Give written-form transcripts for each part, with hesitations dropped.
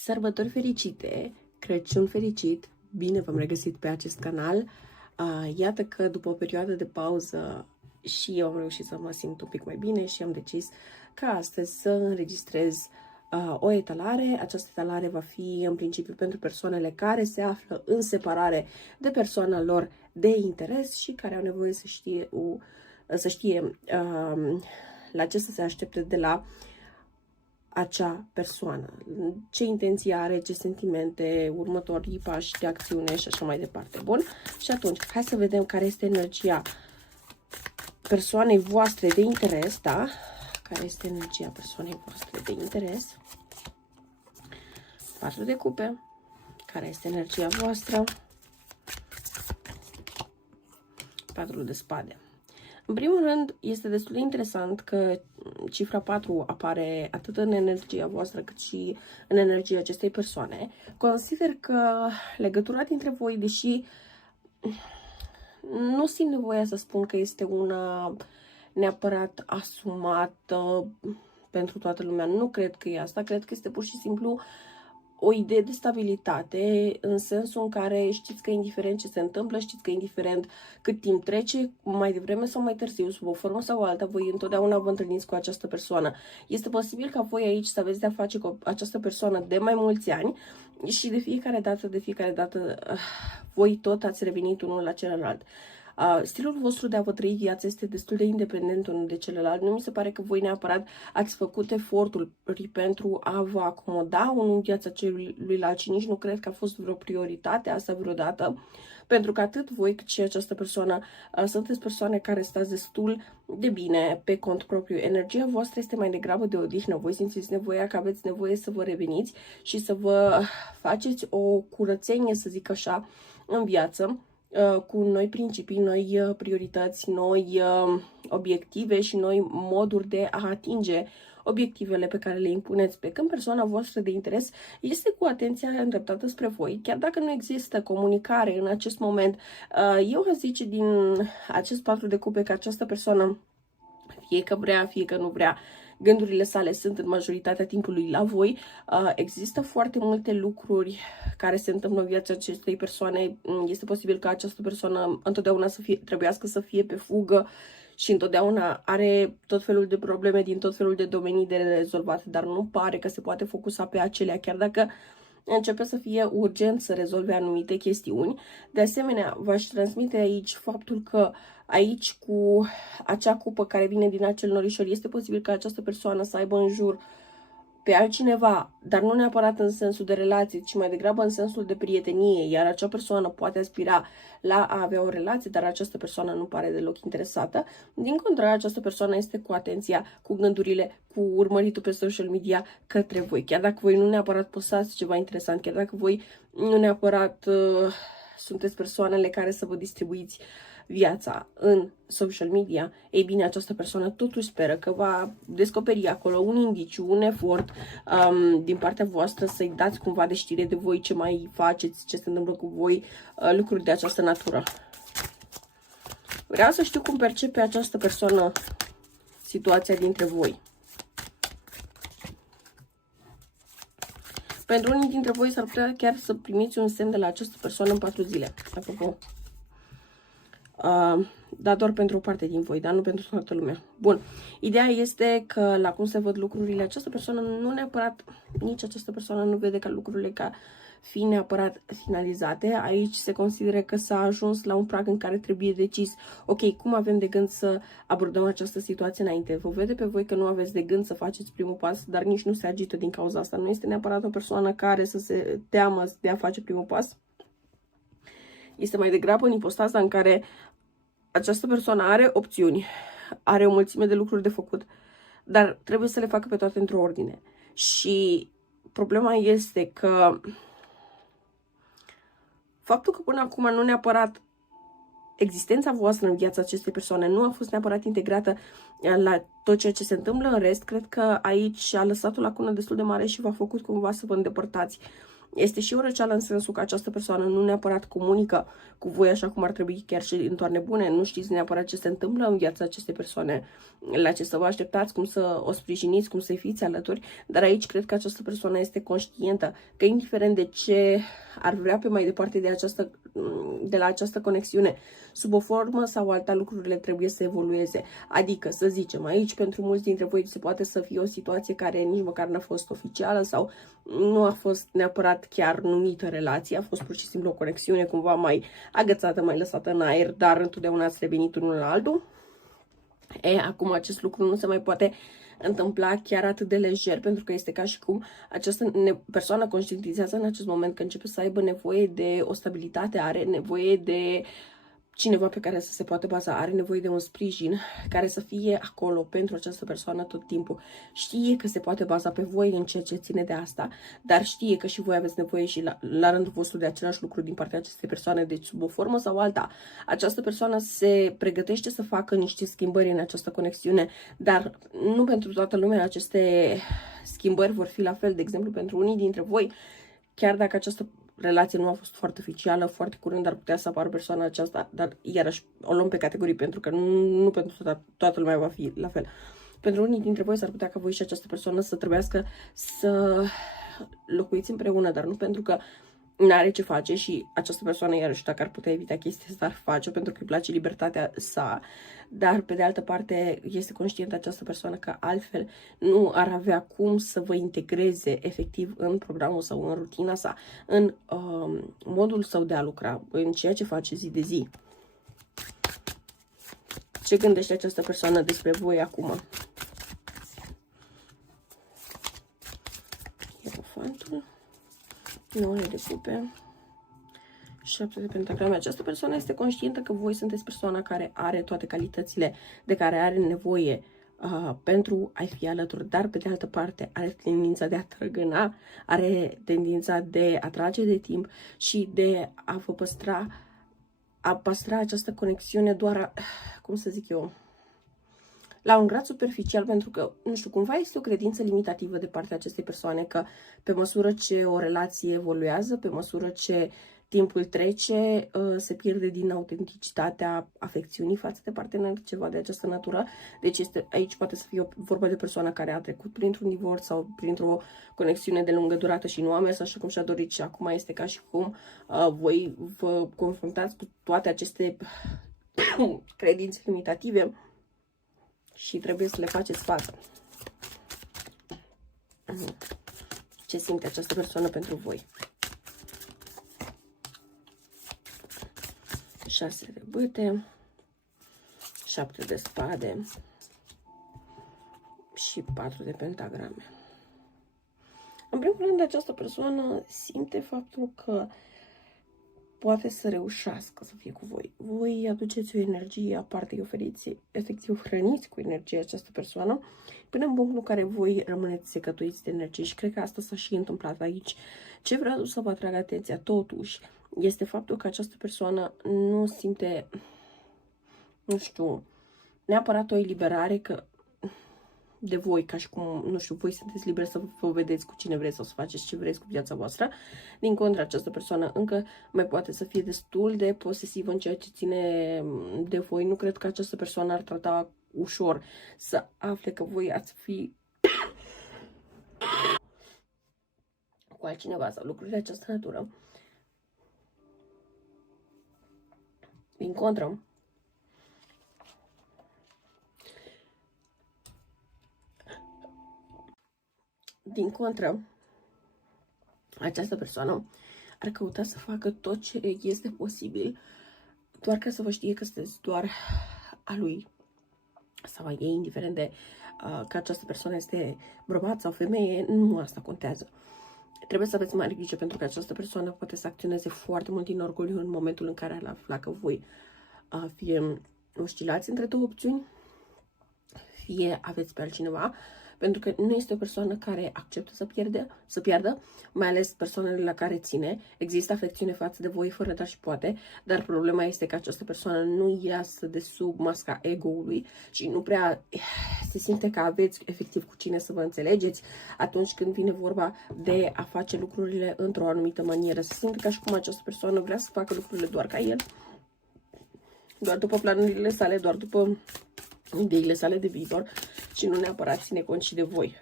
Sărbători fericite, Crăciun fericit, bine v-am regăsit pe acest canal. Iată că după o perioadă de pauză și eu am reușit să mă simt un pic mai bine și am decis ca astăzi să înregistrez o etalare. Această etalare va fi în principiu pentru persoanele care se află în separare de persoana lor de interes și care au nevoie să știe la ce să se aștepte de la acea persoană, ce intenție are, ce sentimente, următorii pași de acțiune și așa mai departe. Bun? Și atunci, hai să vedem care este energia persoanei voastre de interes, da? Care este energia persoanei voastre de interes? 4 de cupe. Care este energia voastră? 4 de spade. În primul rând, este destul de interesant că cifra 4 apare atât în energia voastră cât și în energia acestei persoane. Consider că legătura dintre voi, deși nu simt nevoia să spun că este una neapărat asumată pentru toată lumea, nu cred că e asta, cred că este pur și simplu o idee de stabilitate, în sensul în care știți că indiferent ce se întâmplă, știți că indiferent cât timp trece, mai devreme sau mai târziu, sub o formă sau alta, voi întotdeauna vă întâlniți cu această persoană. Este posibil ca voi aici să aveți de-a face cu această persoană de mai mulți ani și de fiecare dată, voi tot ați revenit unul la celălalt. Stilul vostru de a vă trăi viața este destul de independent unul de celălalt. Nu mi se pare că voi neapărat ați făcut efortul pentru a vă acomoda unul în viața celuilalt și nici nu cred că a fost vreo prioritate asta vreodată, pentru că atât voi cât și această persoană sunteți persoane care stați destul de bine pe cont propriu. Energia voastră este mai degrabă de odihnă. Voi simțiți nevoia că aveți nevoie să vă reveniți și să vă faceți o curățenie, să zic așa, în viață, cu noi principii, noi priorități, noi obiective și noi moduri de a atinge obiectivele pe care le impuneți. Pe când persoana voastră de interes este cu atenția îndreptată spre voi, chiar dacă nu există comunicare în acest moment, eu aș zice din acest 4 de cupe că această persoană, fie că vrea, fie că nu vrea, gândurile sale sunt în majoritatea timpului la voi. Există foarte multe lucruri care se întâmplă în viața acestei persoane. Este posibil ca această persoană întotdeauna trebuiască să fie pe fugă și întotdeauna are tot felul de probleme din tot felul de domenii de rezolvat, dar nu pare că se poate focusa pe acelea, chiar dacă începe să fie urgent să rezolve anumite chestiuni. De asemenea, v-aș transmite aici faptul că aici, cu acea cupă care vine din acel norișor, este posibil ca această persoană să aibă în jur pe altcineva, dar nu neapărat în sensul de relație, ci mai degrabă în sensul de prietenie, iar acea persoană poate aspira la a avea o relație, dar această persoană nu pare deloc interesată. Din contră, această persoană este cu atenția, cu gândurile, cu urmăritul pe social media către voi. Chiar dacă voi nu neapărat postați ceva interesant, chiar dacă voi nu neapărat sunteți persoanele care să vă distribuiți viața în social media, ei bine, această persoană totuși speră că va descoperi acolo un indiciu, un efort din partea voastră să-i dați cumva de știre de voi, ce mai faceți, ce se întâmplă cu voi, lucruri de această natură. Vreau să știu cum percepe această persoană situația dintre voi. Pentru unii dintre voi s-ar putea chiar să primiți un semn de la această persoană în 4 zile. Apropo. Dar doar pentru o parte din voi, dar nu pentru toată lumea. Bun. Ideea este că la cum se văd lucrurile, această persoană nu neapărat, nici această persoană nu vede ca lucrurile ca fi neapărat finalizate. Aici se consideră că s-a ajuns la un prag în care trebuie decis, ok, cum avem de gând să abordăm această situație înainte. Vă vede pe voi că nu aveți de gând să faceți primul pas, dar nici nu se agită din cauza asta. Nu este neapărat o persoană care să se teamă de a face primul pas. Este mai degrabă în ipostaza în care această persoană are opțiuni, are o mulțime de lucruri de făcut, dar trebuie să le facă pe toate într-o ordine. Și problema este că faptul că până acum nu neapărat existența voastră în viața acestei persoane nu a fost neapărat integrată la tot ceea ce se întâmplă în rest, cred că aici a lăsat o lacună destul de mare și v-a făcut cumva să vă îndepărtați Este și o răceală în sensul că această persoană nu neapărat comunică cu voi așa cum ar trebui, chiar și în toarne bune. Nu știți neapărat ce se întâmplă în viața acestei persoane, la ce să vă așteptați, cum să o sprijiniți, cum să-i fiți alături. Dar aici cred că această persoană este conștientă că indiferent de ce ar vrea pe mai departe de la această conexiune, sub o formă sau alta, lucrurile trebuie să evolueze. Adică, să zicem, aici pentru mulți dintre voi se poate să fie o situație care nici măcar n-a fost oficială sau nu a fost neapărat chiar numită relație, a fost pur și simplu o conexiune cumva mai agățată, mai lăsată în aer, dar întotdeauna ați revenit unul la altul. Acum acest lucru nu se mai poate întâmpla chiar atât de lejer, pentru că este ca și cum această persoană conștientizează în acest moment că începe să aibă nevoie de o stabilitate, are nevoie de cineva pe care să se poată baza, are nevoie de un sprijin care să fie acolo pentru această persoană tot timpul. Știe că se poate baza pe voi în ceea ce ține de asta, dar știe că și voi aveți nevoie și la rândul vostru de același lucru din partea acestei persoane, deci sub o formă sau alta. Această persoană se pregătește să facă niște schimbări în această conexiune, dar nu pentru toată lumea aceste schimbări vor fi la fel. De exemplu, pentru unii dintre voi, chiar dacă această relație nu a fost foarte oficială, foarte curând ar putea să apară persoana aceasta, dar iarăși o luăm pe categorii pentru că nu pentru toată lumea va fi la fel. Pentru unii dintre voi s-ar putea ca voi și această persoană să trebuiască să locuiți împreună, dar nu pentru că n-are ce face și această persoană, iarăși, dacă ar putea evita chestia asta, ar face pentru că îi place libertatea sa, dar pe de altă parte este conștientă această persoană că altfel nu ar avea cum să vă integreze efectiv în programul sau în rutina sa, în modul său de a lucra, în ceea ce face zi de zi. Ce gândește această persoană despre voi acum? Ierofantul, 9 de cupe, 7 de pentagrame. Această persoană este conștientă că voi sunteți persoana care are toate calitățile de care are nevoie pentru a-i fi alături, dar pe de altă parte are tendința de a trăgâna, are tendința de a trage de timp și de a vă păstra această conexiune doar, cum să zic eu, la un grad superficial, pentru că, nu știu, cumva este o credință limitativă de partea acestei persoane că pe măsură ce o relație evoluează, pe măsură ce timpul trece, se pierde din autenticitatea afecțiunii față de partener, ceva de această natură. Deci aici poate să fie vorba de persoană care a trecut printr-un divorț sau printr-o conexiune de lungă durată și nu a mers așa cum și-a dorit și acum este ca și cum voi vă confruntați cu toate aceste credințe limitative și trebuie să le faceți față. Ce simte această persoană pentru voi? 6 de bâte, 7 de spade și 4 de pentagrame. În primul rând, această persoană simte faptul că poate să reușească să fie cu voi. Voi aduceți o energie aparte, îi oferiți, efectiv hrăniți cu energie această persoană, până în punctul în care voi rămâneți secătuiți de energie și cred că asta s-a și întâmplat aici. Ce vreau să vă atrag atenția, totuși, este faptul că această persoană nu simte, nu știu, neapărat o eliberare de voi, ca și cum, nu știu, voi sunteți liberi să vă vedeți cu cine vreți sau să faceți ce vreți cu viața voastră. Din contră, această persoană încă mai poate să fie destul de posesivă în ceea ce ține de voi. Nu cred că această persoană ar trata ușor să afle că voi ați fi cu altcineva sau lucruri de această natură. Din contră, această persoană ar căuta să facă tot ce este posibil doar ca să vă știe că sunteți doar a lui sau a ei, indiferent de că această persoană este bărbat sau femeie, nu asta contează. Trebuie să aveți mare grijă pentru că această persoană poate să acționeze foarte mult din orgoliu în momentul în care afla că voi fie oscilați între două opțiuni, fie aveți pe altcineva pentru că nu este o persoană care acceptă să piardă, mai ales persoanele la care ține. Există afecțiune față de voi fără dar și poate, dar problema este că această persoană nu iasă de sub masca ego-ului și nu prea se simte că aveți efectiv cu cine să vă înțelegeți atunci când vine vorba de a face lucrurile într-o anumită manieră. Se simte ca și cum această persoană vrea să facă lucrurile doar ca el, doar după planurile sale, doar după ideile sale de viitor și nu neapărat ține cont și de voi.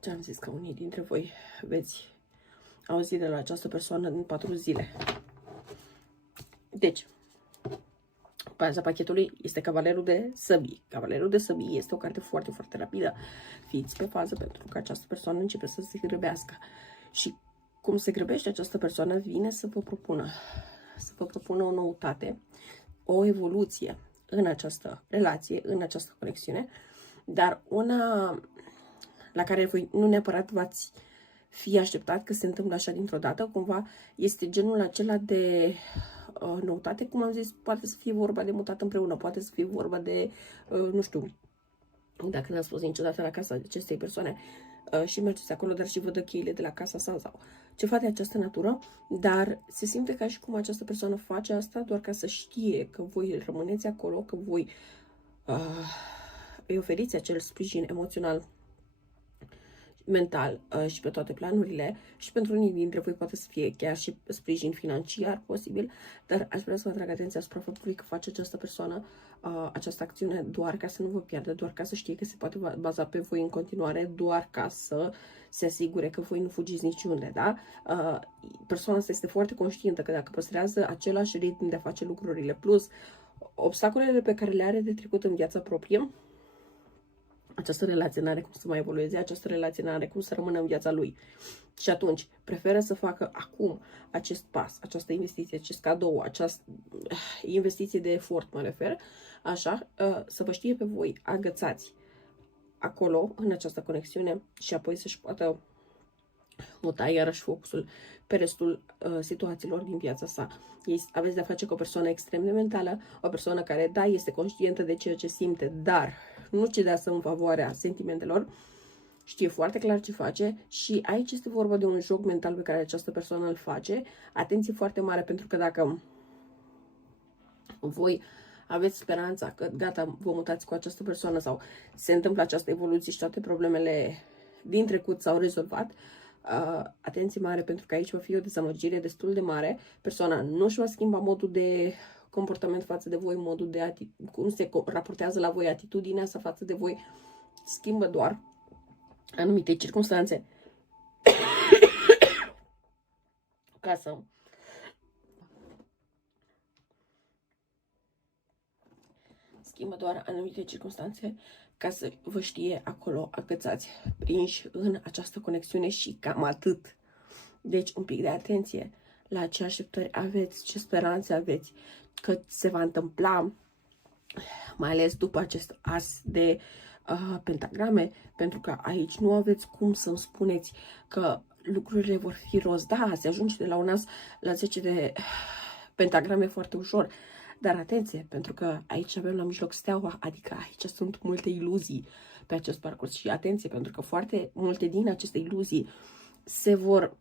Ce am zis că unii dintre voi veți auzi de la această persoană în 4 zile. Deci, baza pachetului este Cavalerul de Săbii. Cavalerul de Săbii este o carte foarte, foarte rapidă. Fiți pe fază pentru că această persoană începe să se grăbească. Și cum se grăbește această persoană, vine să vă propună o noutate, o evoluție în această relație, în această conexiune, dar una la care voi nu neapărat v-ați fi așteptat că se întâmplă așa dintr-o dată, cumva este genul acela de noutate, cum am zis, poate să fie vorba de mutat împreună, poate să fie vorba de, nu știu, dacă n-ați fost niciodată la casa acestei persoane și mergeți acolo, dar și vă dă cheile de la casa sau ceva de această natură, dar se simte ca și cum această persoană face asta doar ca să știe că voi rămâneți acolo, că voi îi oferiți acel sprijin emoțional, mental și pe toate planurile, și pentru unii dintre voi poate să fie chiar și sprijin financiar posibil, dar aș vrea să vă atrag atenția asupra faptului că face această persoană această acțiune doar ca să nu vă piardă, doar ca să știe că se poate baza pe voi în continuare, doar ca să se asigure că voi nu fugiți niciunde, da? Persoana asta este foarte conștientă că dacă păstrează același ritm de a face lucrurile, plus obstacolele pe care le are de trecut în viața proprie, această relație nu are cum să mai evolueze, această relație nu are cum să rămână în viața lui. Și atunci, preferă să facă acum acest pas, această investiție, acest cadou, această investiție de efort, mă refer, așa, să vă știe pe voi agățați acolo, în această conexiune, și apoi să-și poată muta iarăși focusul pe restul situațiilor din viața sa. Aveți de-a face cu o persoană extrem de mentală, o persoană care, da, este conștientă de ceea ce simte, dar nu cedează în favoarea sentimentelor, știe foarte clar ce face și aici este vorba de un joc mental pe care această persoană îl face. Atenție foarte mare, pentru că dacă voi aveți speranța că gata, vă mutați cu această persoană sau se întâmplă această evoluție și toate problemele din trecut s-au rezolvat, atenție mare, pentru că aici va fi o dezamăgire destul de mare. Persoana nu își va schimba modul de comportament față de voi, modul de cum se raportează la voi, atitudinea sa față de voi, schimbă doar anumite circunstanțe ca să vă știe acolo agățați, prinși în această conexiune și cam atât. Deci un pic de atenție la ce așteptări aveți, ce speranțe aveți că se va întâmpla, mai ales după acest as de pentagrame, pentru că aici nu aveți cum să-mi spuneți că lucrurile vor fi roz. Da, se ajunge de la un as la 10 de pentagrame foarte ușor, dar atenție, pentru că aici avem la mijloc steaua, adică aici sunt multe iluzii pe acest parcurs și atenție, pentru că foarte multe din aceste iluzii se vor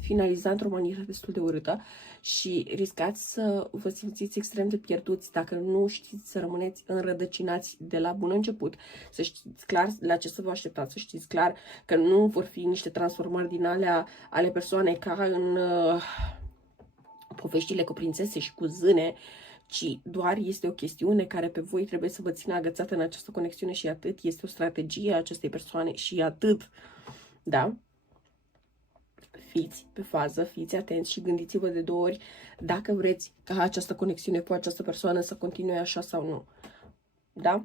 finaliza într-o manieră destul de urâtă și riscați să vă simțiți extrem de pierduți dacă nu știți să rămâneți înrădăcinați de la bun început, să știți clar la ce să vă așteptați, să știți clar că nu vor fi niște transformări din alea ale persoanei ca în poveștile cu prințese și cu zâne, ci doar este o chestiune care pe voi trebuie să vă țină agățată în această conexiune și atât. Este o strategie a acestei persoane și atât. Da? Fiți pe fază, fiți atenți și gândiți-vă de 2 ori dacă vreți ca această conexiune cu această persoană să continue așa sau nu. Da?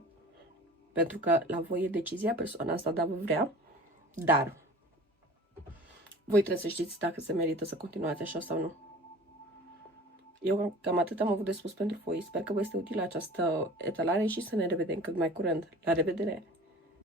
Pentru că la voi e decizia, persoana asta da vă vrea, dar voi trebuie să știți dacă se merită să continuați așa sau nu. Eu cam atât am avut de spus pentru voi. Sper că vă este utilă această etalare și să ne revedem cât mai curând. La revedere!